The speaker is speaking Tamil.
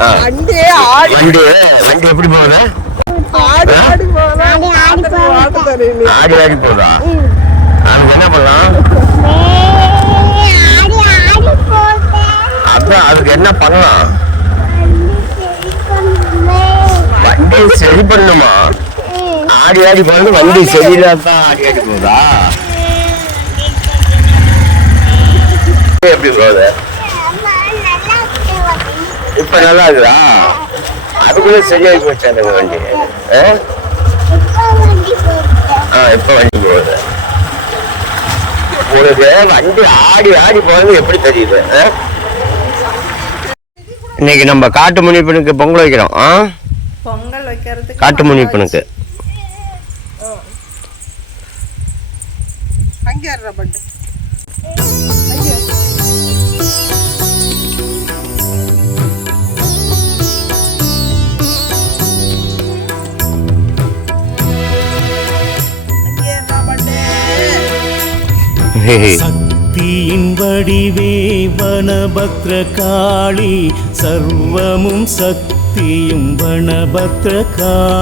வண்டி எப்படி போகுது? ஆடி ஆடி போகுதா? அதுக்கு என்ன பண்ணலாம்? அதான் அதுக்கு என்ன பண்ணலாம்? வண்டி சரி பண்ணுமா? ஆடி ஆடி போறது வண்டி சரியில்லாதான் ஆடி ஆடி போகுதா? எப்படி போகுது? இப்ப நல்லா இருக்குதா? அதுக்குள்ள சரியாகி போச்சு அந்த வண்டி. இப்ப வண்டி போகுது. உங்களுக்கு வண்டி ஆடி ஆடி போறது எப்படி தெரியுது? இன்னைக்கு நம்ம காட்டு முனிப்பனுக்கு பொங்கல் வைக்கிறோம். பொங்கல் வைக்கிறதுக்கு காட்டு முனிப்பனுக்கு சக்தியின் வடிவே வனபத்ர காளி, சர்வமும் சக்தியும் வனபத்ர காளி.